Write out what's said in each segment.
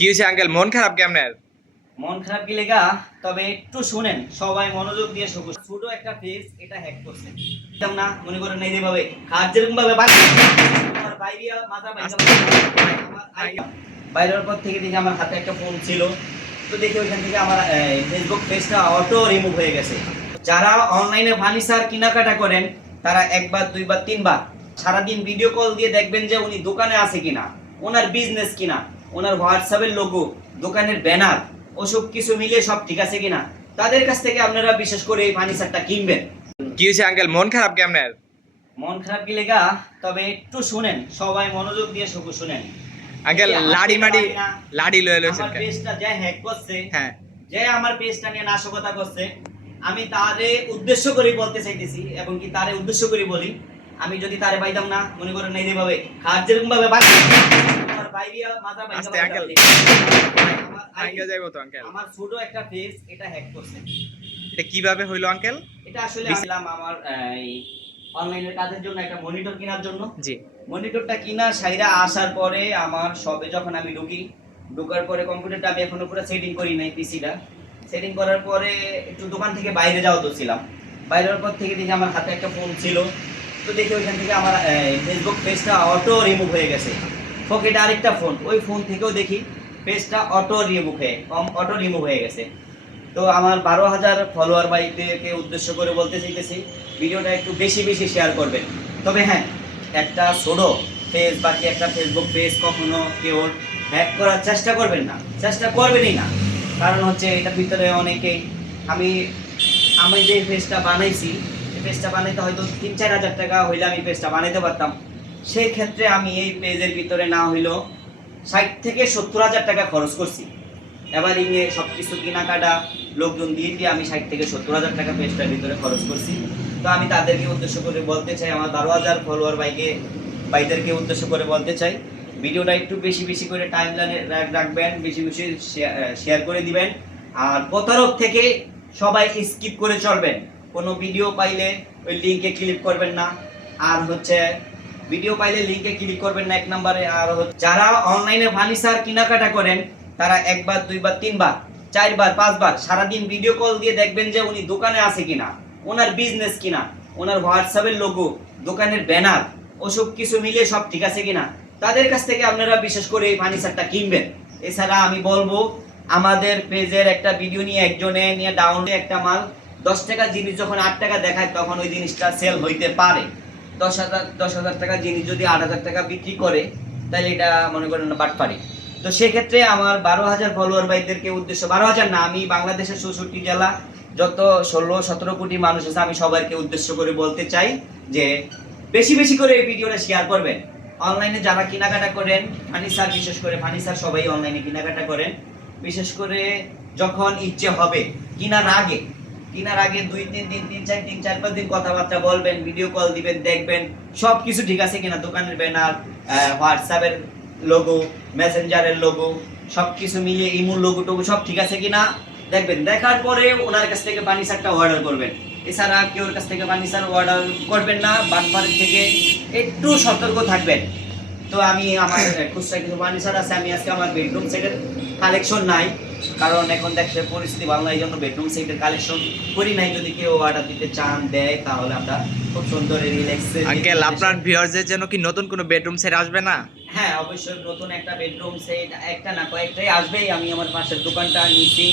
কি হয়েছে আঙ্কেল? মন খারাপ কেমনের? মন খারাপ কি লেগা? তবে একটু শুনেন, সবাই মনোযোগ দিয়ে শুনুন। ছোট একটা পেজ এটা হ্যাক করছে, বুঝলাম না, মনে করেন এই যে ভাবে কাজ যেরকম ভাবে আমার বাইরে মাথা বাইরে বাইরের পর থেকে দেখি আমার হাতে একটা ফোন ছিল, তো দেখি ওইখান থেকে আমার ফেসবুক পেজটা অটো রিমুভ হয়ে গেছে। যারা অনলাইনে ফার্নিচার কেনাকাটা করেন তারা একবার দুইবার তিনবার সারাদিন ভিডিও কল দিয়ে দেখবেন যে উনি দোকানে আছে কিনা, ওনার বিজনেস কিনা, ওনার হোয়াটসঅ্যাপের লোগো, দোকানের ব্যানার, ওসব কিছু মিলে সব ঠিক আছে কিনা, তাদের কাছ থেকে আপনারা বিশেষ করে এই ফার্নিচারটা কিনবেন। কি হয়েছে আঙ্কেল? মন খারাপ কেমনের? মন খারাপ কি লেগা? তবে একটু শুনেন, সবাই মনোযোগ দিয়ে শুনেন। আঙ্কেল লাড়ি মাড়ি লাড়ি লয়ে লইছেন আমার কেন? পেজটা যে হ্যাক করছে, হ্যাঁ, যে আমার পেজটা নিয়ে নাশকতা করছে, আমি তারে উদ্দেশ্য করে বলতে চাইতেছি এবং কি তারে উদ্দেশ্য করে বলি, আমি যদি তারে পাইতাম না, মনে করেন এই যে ভাবে কাজ যেরকম ভাবে আমার বাইরে মাথা আস্তে আঙ্কেল আঙ্কেল যাইবো তো আঙ্কেল। আমার ছোট একটা পেজ এটা হ্যাক করছে। এটা কিভাবে হইলো আঙ্কেল? এটা আসলে আসলাম আমার এই অনলাইনের কাজের জন্য একটা মনিটর কেনার জন্য। জি, মনিটরটা কিনা সাইরা আসার পরে আমার সবে যখন আমি ঢোকার পরে কম্পিউটারটা আমি এখনো পুরো সেটিং করি নাই, পিসিটা সেটিং করার পরে একটু দোকান থেকে বাইরে যাওয়া তো ছিলাম, বাইরের পর থেকে দেখি আমার হাতে একটা ফোন ছিল, তো দেখি ওইখান থেকে আমার ফেসবুক পেজটা অটো রিমুভ হয়ে গেছে। পকেটে আরেকটা ফোন, ওই ফোন থেকেও দেখি পেজটা অটো রিমুভ হয়ে গেছে। তো আমার 12,000 ফলোয়ার বাইকদেরকে উদ্দেশ্য করে বলতে চাইতেছি, ভিডিওটা একটু বেশি বেশি শেয়ার করবেন। তবে হ্যাঁ, একটা ছোট পেজ বা কি একটা ফেসবুক পেজ কখনো কেউ হ্যাক করার চেষ্টা করবেন না, চেষ্টা করবেনই না। কারণ হচ্ছে এটার ভিতরে অনেকেই আমি আমি যে পেজটা বানাইছি, এই পেজটা বানাইতে হয়তো 3-4 হাজার টাকা হইলে আমি পেজটা বানাইতে পারতাম। সেই ক্ষেত্রে আমি এই পেজের ভিতরে না হইলেও 60 থেকে 70 হাজার টাকা খরচ করছি। এবার নিয়ে সব কিছু কেনাকাটা লোকজন দিয়ে দিয়ে আমি 60 থেকে 70 হাজার টাকা পেজটার ভিতরে খরচ করছি। তো আমি তাদেরকে উদ্দেশ্য করে বলতে চাই, আমার 12,000 ফলোয়ার ভাইদেরকে উদ্দেশ্য করে বলতে চাই, ভিডিওটা একটু বেশি বেশি করে টাইমলাইনে রাখবেন, বেশি বেশি শেয়ার করে দিবেন। আর প্রতারক থেকে সবাই স্কিপ করে চলবেন। কোনো ভিডিও পাইলে ওই লিঙ্কে ক্লিক করবেন না। আর হচ্ছে ভিডিও পাইলে লিঙ্কে ক্লিক করবেন না, 1 নম্বরে। আর যারা অনলাইনে ফার্নিচার কেনাকাটা করেন তারা একবার দুইবার তিনবার চারবার পাঁচবার সারাদিন ভিডিও কল দিয়ে দেখবেন যে উনি দোকানে আছে কিনা, ওনার বিজনেস কিনা, ওনার হোয়াটসঅ্যাপের লোগো, দোকানের ব্যানার, ওসব কিছু মিলে সব ঠিক আছে কিনা, তাদের কাছ থেকে আপনারা বিশেষ করে এই ফার্নিচারটা কিনবেন। এছাড়া আমি বলবো, আমাদের পেজের একটা ভিডিও নিয়ে একজনে নিয়ে ডাউনলোড একটা মাল 10 টাকা জিনিস যখন 8 টাকা দেখায় তখন ওই জিনিসটা সেল হইতে পারে। 10,000 টাকা জিনিস যদি 8,000 টাকা বিক্রি করে, তাহলে এটা মনে করেন বাটপারি। তো সেক্ষেত্রে আমার 12,000 ফলোয়ার ভাইদেরকে উদ্দেশ্য, 12,000 না, আমি বাংলাদেশের 64 জেলা যত 16-17 কোটি মানুষ আছে, আমি সবাইকে উদ্দেশ্য করে বলতে চাই যে বেশি বেশি করে এই ভিডিওটা শেয়ার করবেন। অনলাইনে যারা কেনাকাটা করেন ফার্নিচার, বিশেষ করে ফার্নিচার সবাই অনলাইনে কেনাকাটা করেন, বিশেষ করে যখন ইচ্ছে হবে কেনার আগে 2-3 দিন 3-4 দিন কথাবার্তা বলবেন, ভিডিও কল দিবেন, দেখবেন সব কিছু ঠিক আছে কিনা, দোকানের ব্যানার, হোয়াটসঅ্যাপের লোগো, মেসেঞ্জারের লোগো, সব কিছু মিলিয়ে ইমোর লোগো টোগো সব ঠিক আছে কিনা দেখবেন। দেখার পরে ওনার কাছ থেকে ফার্নিচারটা অর্ডার করবেন। এছাড়া কেউ কাছ থেকে ফার্নিচার অর্ডার করবেন না, বাটপাড়ির থেকে একটু সতর্ক থাকবেন। তো আমি আমার খুচরা কিছু ফার্নিচার আছে, আমি আজকে আমার বেডরুম সেটের কালেকশন নাই, কারণ এখন দেখছে পরিস্থিতি ভালো না, এই জন্য বেডরুম সেটের কালেকশন করি নাই। যদি কেউ অর্ডার দিতে চান দেয় তাহলে আমরা খুব সুন্দর রিল্যাক্স। আঙ্কেল আপনার ভিউয়ারদের জন্য কি নতুন কোনো বেডরুম সেট আসবে না? হ্যাঁ, অবশ্যই নতুন একটা বেডরুম সেট, একটা না কয়েকটাই আসবেই। আমি আমার পাশের দোকানটা নিছি,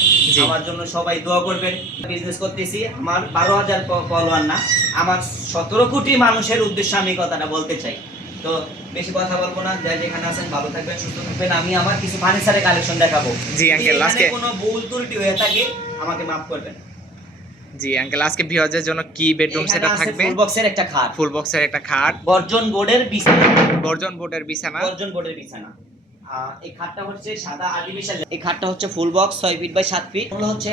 আমার জন্য সবাই দোয়া করবেন। বিজনেস করতেছি, আমার 12,000 ফলোয়ার না, আমার 17 কোটি মানুষের উদ্দেশ্যে আমি কথাটা বলতে চাই। তো বেশি কথা বলবো না, যাই যেখানে আছেন ভালো থাকবেন, সুস্থ থাকবেন। আমি আমার কিছু ফার্নিচারের কালেকশন দেখাবো। জি আঙ্কেল, আজকে কোনো ভুল ত্রুটি হয়ে থাকে আমাকে মাফ করবেন। জি আঙ্কেল, আজকে ভিউয়ারদের জন্য কি বেডরুম সেটআপ থাকবে? ফুল বক্সের একটা খাট, ফুল বক্সের একটা খাট, গর্জন বোর্ডের বিছানা, এই খাটটা হচ্ছে সাদা আর্টিফিশিয়াল। এই খাটটা হচ্ছে full box 6 feet by 7 feet, এগুলো হচ্ছে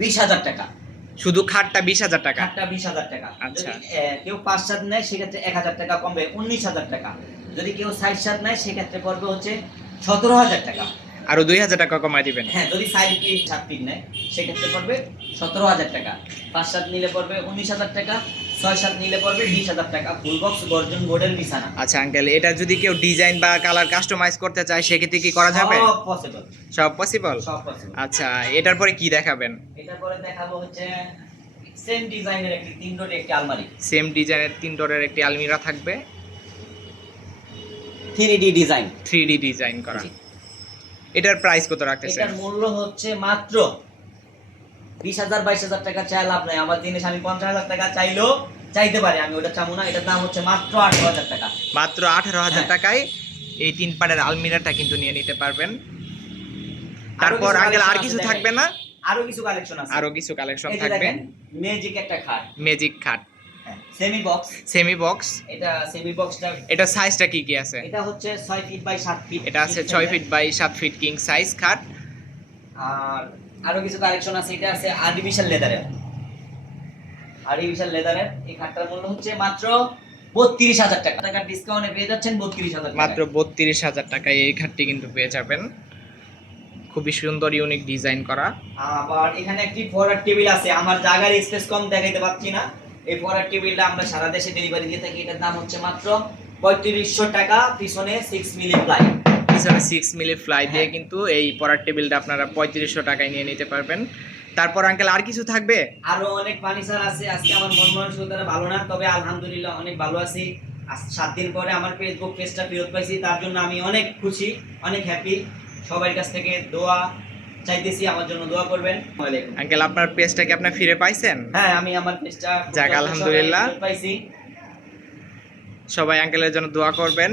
20,000 টাকা। শুধু খাটটা 20,000 টাকা? খাটটা 20,000 টাকা। আচ্ছা, যদি কেউ 5-7 নেয় সেক্ষেত্রে 1,000 টাকা কমবে, 19,000 টাকা। যদি কেউ 6-7 নেয় সেক্ষেত্রে পড়বে হচ্ছে 17,000 টাকা। আরো 2,000 টাকা কমায় দিবেন। হ্যাঁ, যদি 6 ফিট 7 ফিট নেয় সেক্ষেত্রে পড়বে 17,000 টাকা। 5-7 নিলে পড়বে 19,000 টাকা। 6-7 নিলে পড়বে 20,000 টাকা, ফুল বক্স গর্জন বোর্ডের বিছানা। আচ্ছা আঙ্কেল, এটা যদি কেউ ডিজাইন বা কালার কাস্টমাইজ করতে চায় সেক্ষেত্রে কি করা যাবে? সব পসিবল, সব পসিবল। সব পসিবল। আচ্ছা, এটার পরে কি দেখাবেন? এটার পরে দেখাবো হচ্ছে সেম ডিজাইনের একটি 3 ডোরের একটি আলমারি, সেম ডিজাইনের 3 ডোরের একটি আলমিরা থাকবে, 3D ডিজাইন। 3D ডিজাইন করা। জি। এটার প্রাইস কত রাখতেছেন? এটার মূল্য হচ্ছে মাত্র 20,000-22,000 টাকা, চাই লাভ নাই। আমার জিনিস আমি 50,000 টাকা চাইলেও চাইতে পারি, আমি ওটা চাবো না। এটার দাম হচ্ছে মাত্র 18,000 টাকা। মাত্র 18,000 টাকায় এই 3 পাটের আলমিরাটা কিন্তু নিয়ে নিতে পারবেন। তারপর আঙ্কেল আর কিছু থাকবে না? আরো কিছু কালেকশন আছে, আরো কিছু কালেকশন এই যে থাকবে। দেখেন, ম্যাজিক একটা খাট, ম্যাজিক খাট, সেমি বক্স। Semi box. এটা সেমি বক্সটা, এটা সাইজটা কি কি আছে? এটা হচ্ছে 6 ফিট বাই 7 ফিট। এটা আছে 6 feet by 7 feet king size খাট। আর আরো কিছু কালেকশন আছে, এটা আছে আর্টিফিশিয়াল লেদারের, আর্টিফিশিয়াল লেদারের। এই খাটটার মূল্য হচ্ছে মাত্র 32,000 টাকা। টাকা ডিসকাউন্টে পেয়ে যাচ্ছেন 32,000 টাকা। মাত্র 32,000 টাকায় এই খাটটি কিন্তু পেয়ে যাবেন। খুবই সুন্দর ইউনিক ডিজাইন করা। আবার এখানে একটি ফোল্ডার টেবিল আছে, আমার জায়গার স্পেস কম দেখাইতে পাচ্ছি না। এই ফোল্ডার টেবিলটা আমরা সারা দেশে ডেলিভারি দিয়ে থাকি। এটার দাম হচ্ছে মাত্র 3500 টাকা, পিছনে 6 মিলি প্লাই। পিছনে 6 মিলি ফ্লাই দিয়ে কিন্তু এই পড়ার টেবিলটা আপনারা 3500 টাকায় নিয়ে নিতে পারবেন। তারপর আঙ্কেল আর কিছু থাকবে? আরো অনেক ফার্নিচার আছে। আজকে আমার মন মানসিকতা ভালো না, তবে আলহামদুলিল্লাহ অনেক ভালো আছি। আজ 7 দিন পরে আমার ফেসবুক পেজটা ফেরত পাইছি, তার জন্য আমি অনেক খুশি, অনেক হ্যাপি। সবার কাছ থেকে দোয়া চাইতেছি, আমার জন্য দোয়া করবেন। আসসালামু আলাইকুম। আঙ্কেল, আপনার পেজটা কি আপনি ফিরে পাইছেন? হ্যাঁ, আমি আমার পেজটা যাক, আলহামদুলিল্লাহ। ফেরত পাইছি। সবাই আঙ্কেলের জন্য দোয়া করবেন।